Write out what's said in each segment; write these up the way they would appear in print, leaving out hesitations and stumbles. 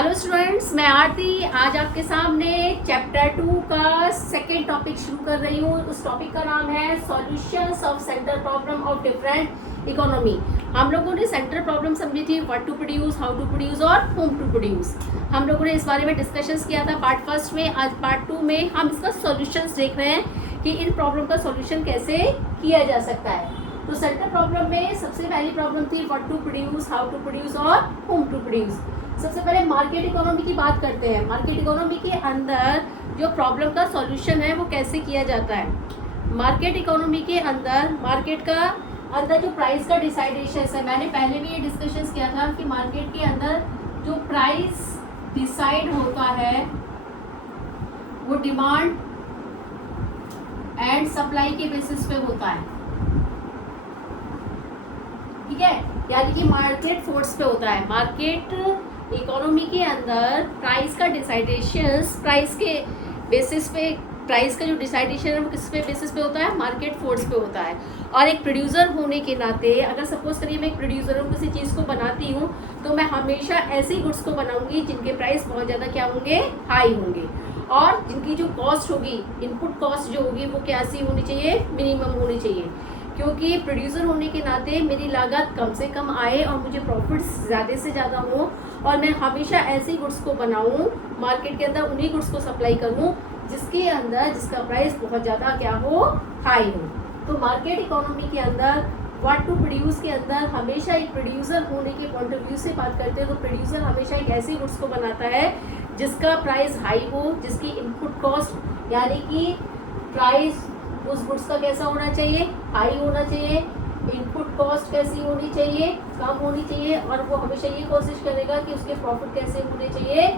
Hello students, मैं आरती आज आपके सामने चैप्टर 2 का सेकेंड टॉपिक शुरू कर रही हूँ। उस टॉपिक का नाम है solutions of central problem of different economy. हम लोगों ने सेंट्रल प्रॉब्लम समझी थी, what to produce, how to produce और होम टू प्रोड्यूस। हम लोगों ने इस बारे में डिस्कशंस किया था पार्ट फर्स्ट में। आज पार्ट 2 में हम इसका सॉल्यूशंस देख रहे हैं कि इन प्रॉब्लम का सॉल्यूशन कैसे किया जा सकता है। तो सेंट्रल प्रॉब्लम में सबसे पहली प्रॉब्लम थी what to produce, how to produce और होम टू प्रोड्यूस। सबसे पहले मार्केट इकोनॉमी की बात करते हैं। मार्केट इकोनॉमी के अंदर जो प्रॉब्लम का सॉल्यूशन है वो कैसे किया जाता है। मार्केट इकोनॉमी के अंदर मार्केट का अंदर जो प्राइस का डिसाइडेशन है, मैंने पहले भी ये डिस्कशन किया था कि मार्केट के अंदर जो प्राइस डिसाइड होता है वो डिमांड एंड सप्लाई के बेसिस पे होता है, ठीक है। यानी कि मार्केट फोर्स पे होता है। मार्केट इकोनॉमी के अंदर प्राइस का डिसाइडेशन प्राइस के बेसिस पे, प्राइस का जो डिसाइडेशन है वो किस पे बेसिस पे होता है, मार्केट फोर्स पे होता है। और एक प्रोड्यूसर होने के नाते, अगर सपोज करिए मैं एक प्रोड्यूसर हूँ, किसी चीज़ को बनाती हूँ, तो मैं हमेशा ऐसी गुड्स को बनाऊंगी जिनके प्राइस बहुत ज़्यादा क्या होंगे, हाई होंगे, और जिनकी जो कॉस्ट होगी, इनपुट कॉस्ट जो होगी वो कैसी होनी चाहिए, मिनिमम होनी चाहिए। क्योंकि प्रोड्यूसर होने के नाते मेरी लागत कम से कम आए और मुझे प्रॉफिट ज़्यादा से ज़्यादा हो, और मैं हमेशा ऐसी गुड्स को बनाऊं मार्केट के अंदर, उन्हीं गुड्स को सप्लाई करूं जिसके अंदर जिसका प्राइस बहुत ज़्यादा क्या हो, हाई हो। तो मार्केट इकोनॉमी के अंदर व्हाट टू प्रोड्यूस के अंदर हमेशा एक प्रोड्यूसर होने के पॉइंट ऑफ व्यू से बात करते हैं तो प्रोड्यूसर हमेशा एक ऐसी गुड्स को बनाता है जिसका प्राइस हाई हो, जिसकी इनपुट कॉस्ट यानी कि प्राइस उस गुड्स का कैसा होना चाहिए, हाई होना चाहिए, इनपुट कॉस्ट कैसी होनी चाहिए, कम होनी चाहिए, और वो हमेशा ये कोशिश करेगा कि उसके प्रॉफिट कैसे होने चाहिए,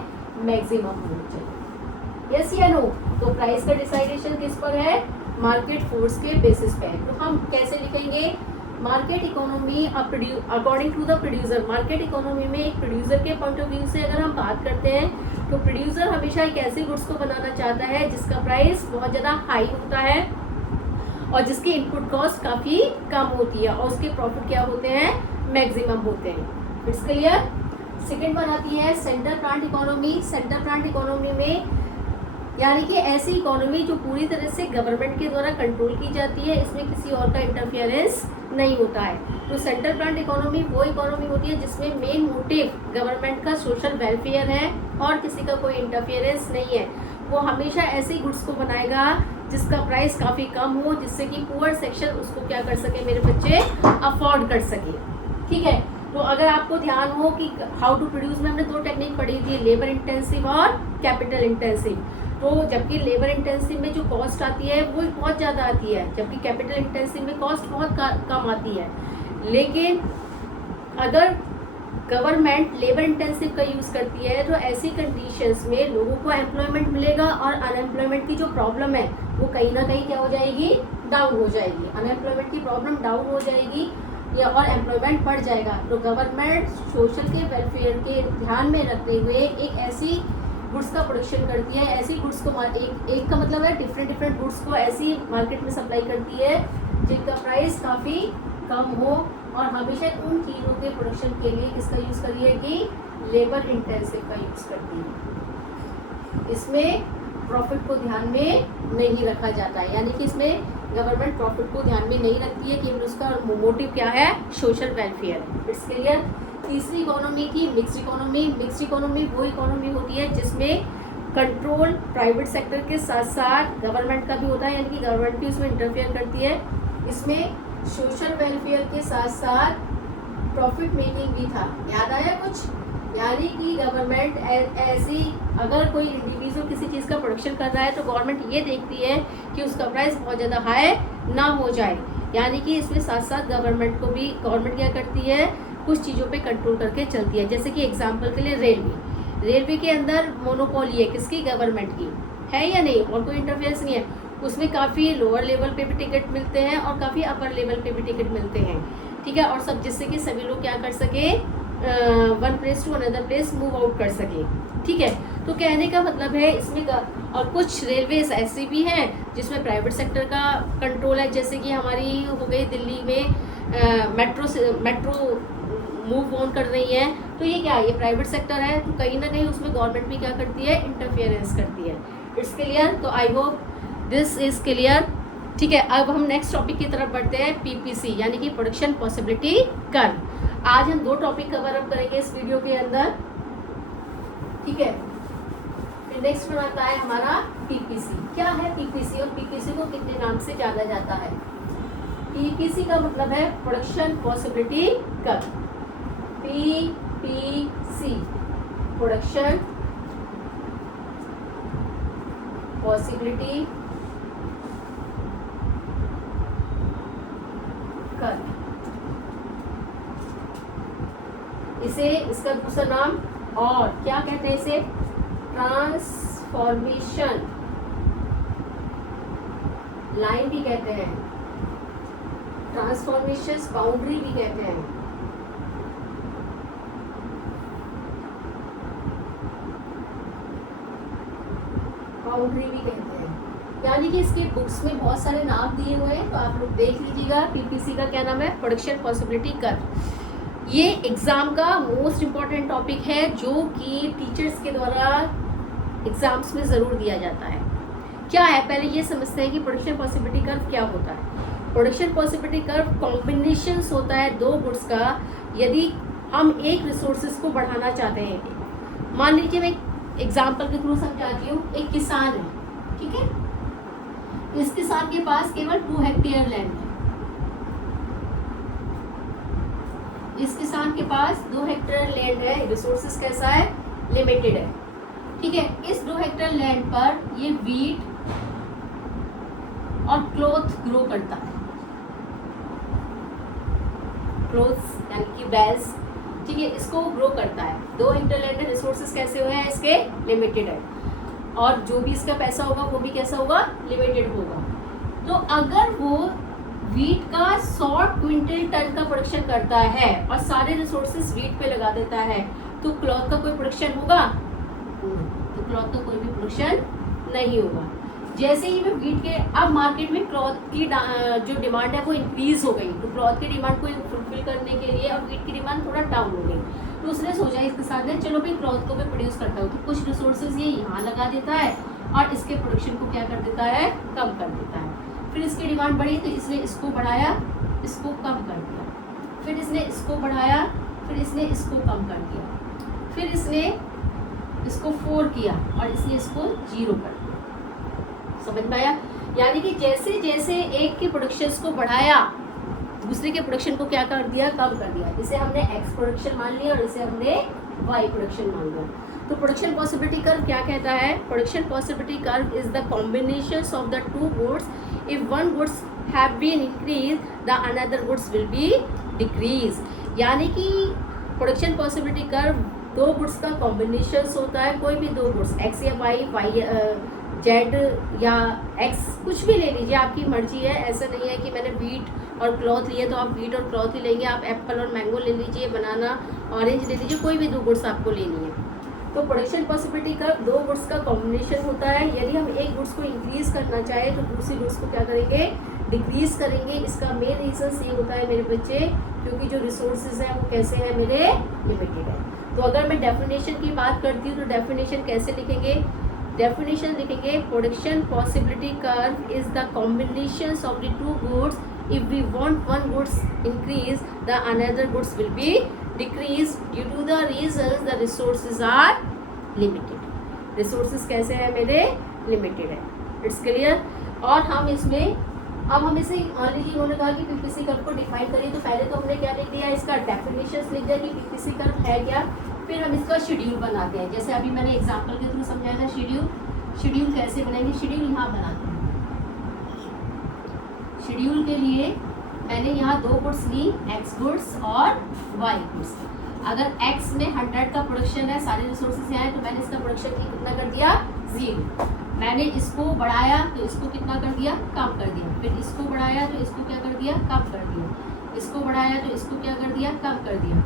मैक्सिमम होने चाहिए। यस या नो? तो प्राइस का डिसाइडेशन किस पर है, मार्केट फोर्स के बेसिस पे है। तो हम कैसे लिखेंगे, market economy according to the producer. Market economy में एक प्रोड्यूसर के पॉइंट ऑफ व्यू से अगर हम बात करते हैं तो प्रोड्यूसर हमेशा एक ऐसी गुड्स को बनाना चाहता है जिसका प्राइस बहुत ज़्यादा हाई होता है और जिसकी इनपुट कॉस्ट काफ़ी कम होती है और उसके प्रॉफिट क्या होते हैं, मैक्सिमम होते हैं। It's clear. सेकंड वन आती है central plant economy. Central plant economy में यानी कि ऐसी इकोनॉमी जो पूरी तरह से गवर्नमेंट के द्वारा कंट्रोल की जाती है, इसमें किसी और का इंटरफियरेंस नहीं होता है। तो सेंट्रल प्लांट इकोनॉमी वो इकोनॉमी होती है जिसमें मेन मोटिव गवर्नमेंट का सोशल वेलफेयर है और किसी का कोई इंटरफियरेंस नहीं है। वो हमेशा ऐसी गुड्स को बनाएगा जिसका प्राइस काफ़ी कम हो, जिससे कि पुअर सेक्शन उसको क्या कर सके, मेरे बच्चे अफोर्ड कर सके, ठीक है। तो अगर आपको ध्यान हो कि हाउ टू प्रोड्यूस में हमने दो टेक्निक पढ़ी थी, लेबर इंटेंसिव और कैपिटल इंटेंसिव। तो जबकि लेबर इंटेंसिव में जो कॉस्ट आती है वो बहुत ज़्यादा आती है, जबकि कैपिटल इंटेंसिव में कॉस्ट बहुत कम आती है। लेकिन अगर गवर्नमेंट लेबर इंटेंसिव का यूज़ करती है तो ऐसी कंडीशंस में लोगों को एम्प्लॉयमेंट मिलेगा और अनएम्प्लॉयमेंट की जो प्रॉब्लम है वो कहीं ना कहीं क्या हो जाएगी, डाउन हो जाएगी। अनएम्प्लॉयमेंट की प्रॉब्लम डाउन हो जाएगी या और एम्प्लॉयमेंट बढ़ जाएगा। तो गवर्नमेंट सोशल के वेलफेयर के ध्यान में रखते हुए एक ऐसी गुड्स का प्रोडक्शन करती है, ऐसी गुड्स को एक का मतलब है डिफरेंट गुड्स को ऐसी मार्केट में सप्लाई करती है जिनका प्राइस काफ़ी कम हो, और हमेशा उन चीज़ों के प्रोडक्शन के लिए किसका यूज़ करिएगी, लेबर इंटेंसिव का यूज़ करती है। इसमें प्रॉफिट को ध्यान में नहीं रखा जाता है, यानी कि इसमें गवर्नमेंट प्रॉफिट को ध्यान में नहीं रखती है, केवल उसका मोटिव क्या है, सोशल वेलफेयर। It's clear. तीसरी इकोनॉमी की मिक्स्ड इकोनॉमी। मिक्स्ड इकोनॉमी वो इकोनॉमी होती है जिसमें कंट्रोल प्राइवेट सेक्टर के साथ साथ गवर्नमेंट का भी होता है, यानी कि गवर्नमेंट भी उसमें इंटरफेयर करती है। इसमें सोशल वेलफेयर के साथ साथ प्रॉफिट मेकिंग भी था। याद आया कुछ? यानी कि गवर्नमेंट ऐसी अगर कोई इंडिविजुअल किसी चीज़ का प्रोडक्शन कर रहा है तो गवर्नमेंट ये देखती है कि उसका प्राइस बहुत ज़्यादा हाई ना हो जाए, यानी कि इसमें साथ साथ गवर्नमेंट क्या करती है, कुछ चीज़ों पे कंट्रोल करके चलती है। जैसे कि एग्जांपल के लिए रेलवे के अंदर मोनोपोली है, किसकी, गवर्नमेंट की है या नहीं, और कोई इंटरफेरेंस नहीं है। उसमें काफ़ी लोअर लेवल पे भी टिकट मिलते हैं और काफ़ी अपर लेवल पे भी टिकट मिलते हैं, ठीक है। और सब जिससे कि सभी लोग क्या कर सके, one place to another place move out कर सके, ठीक है। तो कहने का मतलब है इसमें और कुछ रेलवेज ऐसी भी हैं जिसमें प्राइवेट सेक्टर का कंट्रोल है, जैसे कि हमारी हो गई दिल्ली में मेट्रो मूव ऑन कर रही हैं, तो ये क्या है, ये प्राइवेट सेक्टर है, तो कहीं ना कहीं उसमें गवर्नमेंट भी क्या करती है, इंटरफेरेंस करती है। It's clear? तो I hope this is clear. ठीक है, अब हम नेक्स्ट टॉपिक की तरफ बढ़ते हैं, पीपीसी यानी कि प्रोडक्शन पॉसिबिलिटी कर्व। आज हम 2 टॉपिक कवर अप करेंगे इस वीडियो के अंदर। ठीक है, फिर नेक्स्ट वन आता है हमारा पीपीसी। क्या है पीपीसी और पीपीसी को कितने नाम से जाना जाता है? पीपीसी का मतलब है production possibility curve. PPC production possibility curve. इसे इसका दूसरा नाम और क्या कहते हैं, इसे ट्रांसफॉर्मेशन लाइन भी कहते हैं, ट्रांसफॉर्मेशन बाउंड्री भी कहते हैं। बाउंड्री भी कहते हैं, यानी कि इसके बुक्स में बहुत सारे नाम दिए हुए हैं, तो आप लोग देख लीजिएगा। पीपीसी का क्या नाम है? Production possibility curve. ये एग्जाम का मोस्ट इम्पॉर्टेंट टॉपिक है जो कि टीचर्स के द्वारा एग्जाम्स में ज़रूर दिया जाता है। क्या है, पहले ये समझते हैं कि प्रोडक्शन पॉसिबिलिटी कर्व क्या होता है। प्रोडक्शन पॉसिबिलिटी कर्व कॉम्बिनेशंस होता है 2 गुड्स का। यदि हम एक रिसोर्सेज को बढ़ाना चाहते हैं, मान लीजिए मैं एग्जाम्पल के थ्रू समझाती हूँ। एक किसान है, ठीक है, इस किसान के पास केवल 2 हेक्टेयर लैंड है। इस किसान के पास 2 हेक्टेयर लैंड है, रिसोर्सेज कैसा है, लिमिटेड है। ठीक है, इस 2 हेक्टेयर लैंड पर ये वीट और क्लॉथ ग्रो करता है। क्लॉथ्स यानी कि बैल्स, ठीक है, इसको ग्रो करता है। 2 हेक्टेयर लैंड है, रिसोर्सेज कैसे हुए हैं इसके, लिमिटेड है, और जो भी इसका पैसा होगा वो भी कैसा होगा, लिमिटेड होगा। तो अगर वो वीट का 100 क्विंटल टन का प्रोडक्शन करता है और सारे रिसोर्सेज वीट पे लगा देता है, तो क्लॉथ का कोई प्रोडक्शन होगा? तो क्लॉथ का कोई भी प्रोडक्शन नहीं होगा। जैसे ही मैं वीट के, अब मार्केट में क्लॉथ की जो डिमांड है वो इंक्रीज हो गई, तो क्लॉथ की डिमांड को फुलफिल करने के लिए और वीट की डिमांड थोड़ा डाउन हो गई, तो उसने सोचा इस किसान ने, चलो भाई क्लॉथ को भी प्रोड्यूस करता हूँ, तो कुछ रिसोर्सेज ये यहाँ लगा देता है और इसके प्रोडक्शन को क्या कर देता है, कम कर देता है। फिर इसकी डिमांड बढ़ी तो इसने इसको बढ़ाया, इसको कम कर दिया, फिर इसने इसको बढ़ाया, फिर इसने इसको कम कर दिया, फिर इसने इसको 4 किया और इसने इसको 0 कर दिया। समझ में आया? यानी कि जैसे जैसे एक के प्रोडक्शंस को बढ़ाया, दूसरे के प्रोडक्शन को क्या कर दिया, कम कर दिया। इसे हमने एक्स प्रोडक्शन मान लिया और इसे हमने वाई प्रोडक्शन मान लिया। तो प्रोडक्शन पॉसिबिलिटी कर्व क्या कहता है? Production possibility curve is the combinations of the 2 goods. If one goods have been increase, the another goods will be decrease. यानी कि प्रोडक्शन पॉसिबिलिटी कर्व 2 गुड्स का कॉम्बिनेशंस होता है। कोई भी 2 गुड्स, एक्स या वाई, जेड या एक्स, कुछ भी ले लीजिए, आपकी मर्जी है। ऐसा नहीं है कि मैंने वीट और क्लॉथ लिए तो आप वीट और क्लॉथ ही लेंगे, आप एप्पल और मैंगो ले लीजिए, बनाना ऑरेंज ले लीजिए, कोई भी 2 गुड्स आपको लेनी है। तो प्रोडक्शन पॉसिबिलिटी का 2 गुड्स का कॉम्बिनेशन होता है। यदि हम एक गुड्स को इंक्रीज करना चाहे तो दूसरी गुड्स को क्या करेंगे, डिक्रीज करेंगे। इसका मेन रीजन ये होता है मेरे बच्चे, क्योंकि जो रिसोर्सेज हैं वो कैसे हैं, मेरे लिमिटेड है। तो अगर मैं डेफिनेशन की बात करती हूँ तो डेफिनेशन कैसे लिखेंगे, डेफिनेशन लिखेंगे, production possibility curve is the combinations of the 2 goods. If we want one goods increase, the another goods will be decrease due to the reasons the resources are limited. resources कैसे हैं मेरे, limited है। It's clear? और हम इसमें, अब हम इसे मान लीजिए उन्होंने कहा कि पीपीसी कर्व को डिफाइन करिए, तो पहले तो हमने क्या लिख दिया, इसका डेफिनेशंस लिख दिया कि पीपीसी कर्व है क्या। फिर हम इसका शेड्यूल बनाते हैं, जैसे अभी मैंने एग्जांपल के थ्रू समझाया था शेड्यूल। शेड्यूल कैसे बनाएंगे, शेड्यूल यहाँ बनाते हैं। शेड्यूल के लिए मैंने यहाँ 2 गुड्स ली, एक्स गुड्स और वाई गुड्स। अगर एक्स में 100 का प्रोडक्शन है, सारे रिसोर्सेज यहाँ है, तो मैंने इसका प्रोडक्शन कितना कर दिया, 0। मैंने इसको बढ़ाया तो इसको कितना कर दिया, कम कर दिया। फिर इसको बढ़ाया तो इसको क्या कर दिया, कम कर दिया। इसको बढ़ाया तो इसको क्या कर दिया, कम कर दिया।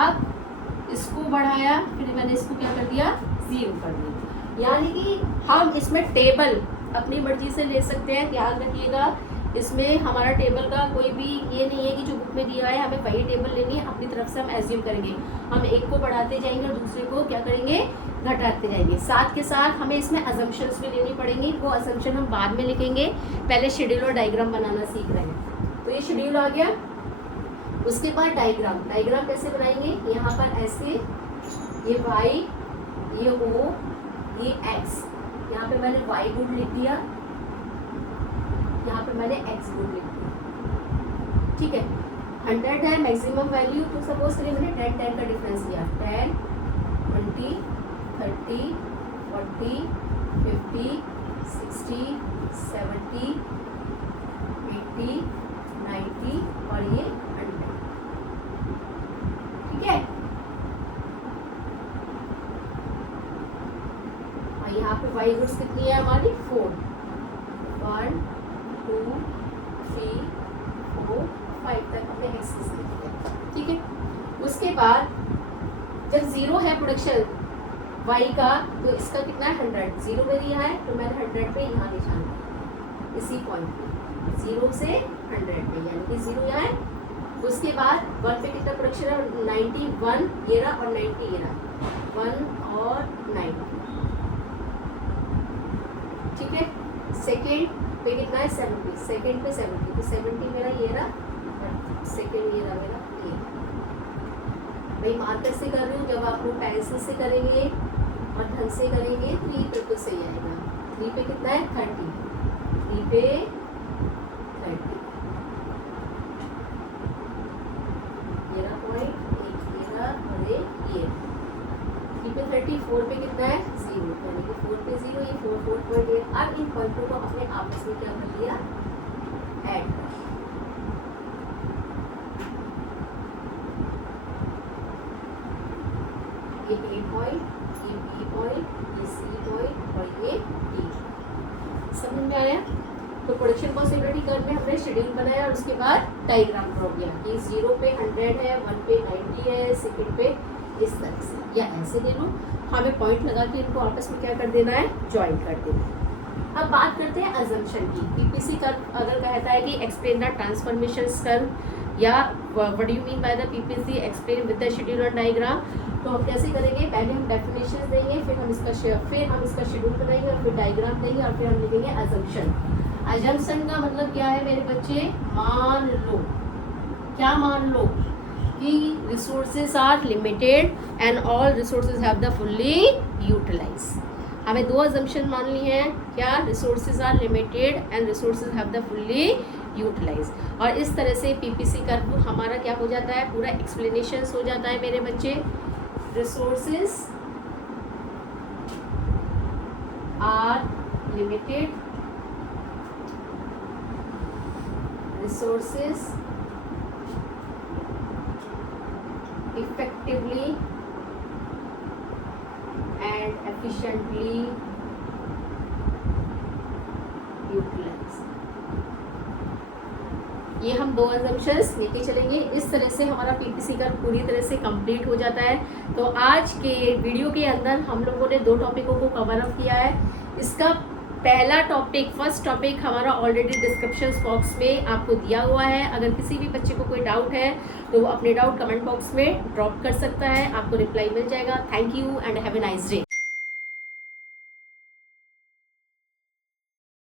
अब इसको बढ़ाया, फिर मैंने इसको क्या कर दिया, 0 कर दिया। यानी कि हम इसमें टेबल अपनी मर्जी से ले सकते हैं। ध्यान रखिएगा, इसमें हमारा टेबल का कोई भी ये नहीं है कि जो बुक में दिया है हमें वही टेबल लेनी है, अपनी तरफ से हम एज्यूम करेंगे। हम एक को बढ़ाते जाएंगे और दूसरे को क्या करेंगे, घटाते जाएंगे। साथ के साथ हमें इसमें अजम्पशंस भी लेनी पड़ेंगी, वो अजम्पशन हम बाद में लिखेंगे, पहले शेड्यूल और डायग्राम बनाना सीख रहे हैं। तो ये शेड्यूल आ गया। उसके बाद डायग्राम, डायग्राम कैसे बनाएंगे, यहाँ पर ऐसे, ये y, ये O, ये x, यहाँ पे मैंने y गुड लिख दिया, यहाँ पे मैंने x गुड लिख दिया, ठीक है। 100 है मैक्सिमम वैल्यू, तो सपोज करिए मैंने 10 का डिफरेंस लिया, 10, 20, 30, 40, 50, 60, 70, 80, 90 और ये 100, ठीक है। और यहाँ पे वाई गुड्स कितनी है हमारी, 4, 1, 2, 3, 4, 5 तक हमने एक्सेस लिख दिया, ठीक है। उसके बाद जब 0 है प्रोडक्शन वाई का, तो इसका कितना है 100, 0 में दिया है तो मैंने 100 पे यहाँ निशान दिया, इसी पॉइंट पे 0 से 100 पे, यानी कि 0 यहाँ है। उसके बाद 1 पे कितना प्रोडक्शन है, 91 ये रहा और 90 ये रहा, 1 और 90, ठीक है। सेकेंड पे कितना है 70, सेकेंड पे 70, तो 70 मेरा ये रहा, सेकेंड ये रहा मेरा ये। भाई मार्कर से कर रही हूँ, जब आप लोग पेंसिल से करेंगे और ढंग से करेंगे तो ये बिल्कुल सही आएगा। 3 पे कितना है 30, 3 पे 30, ये रहा पॉइंट, एक ये रहा और एक ये। 3 पे 30, 4 पे कितना है 0, यानी कि 4 पे 0, ये 4, 4.8। अब इन पॉइंटों को अपने आपस में क्या कर लिया, ऐड कर। ये A पॉइंट, ये B पॉइंट, ये C पॉइंट और ये D। समझ में आया। तो प्रोडक्शन पॉसिबिलिटी करने हमने शेड्यूल बनाया और उसके बाद डायग्राम ड्रॉ किया कि 0 पे 100 है, 1 पे 90 है, सेकंड पे इस तरह से, या ऐसे ले लो, हमें पॉइंट लगा के इनको आपस में क्या कर देना है, ज्वाइन कर देना है। अब बात करते हैं अजम्पशन की। पीपीसी कर्व अगर कहता है कि एक्सप्लेन द ट्रांसफॉर्मेशंस कर्व या what do you mean by the PPC explain with the schedule और डायग्राम, तो हम कैसे करेंगे, पहले हम डेफिनेशन देंगे, फिर हम इसका शेड्यूल बनाएंगे और फिर डायग्राम देंगे और फिर हम लिखेंगे अजम्पशन। अजम्पशन का मतलब क्या है मेरे बच्चे, मान लो, क्या मान लो कि resources are limited and all resources have the fully utilise. हमें 2 अजम्पशन मान ली हैं, क्या, resources are limited and resources have the fully utilise. और इस तरह से पीपीसी कर्व हमारा क्या हो जाता है, पूरा एक्सप्लेनेशन हो जाता है मेरे बच्चे। Resources are limited, resources effectively and efficiently utilize। ये हम 2 assumptions लेके चलेंगे। इस तरह से हमारा पीपीसी का पूरी तरह से कंप्लीट हो जाता है। तो आज के वीडियो के अंदर हम लोगों ने 2 टॉपिकों को कवर अप किया है। इसका पहला टॉपिक, फर्स्ट टॉपिक हमारा ऑलरेडी डिस्क्रिप्शन बॉक्स में आपको दिया हुआ है। अगर किसी भी बच्चे को कोई डाउट है तो वो अपने डाउट कमेंट बॉक्स में ड्रॉप कर सकता है, आपको रिप्लाई मिल जाएगा। Thank you and have a nice day.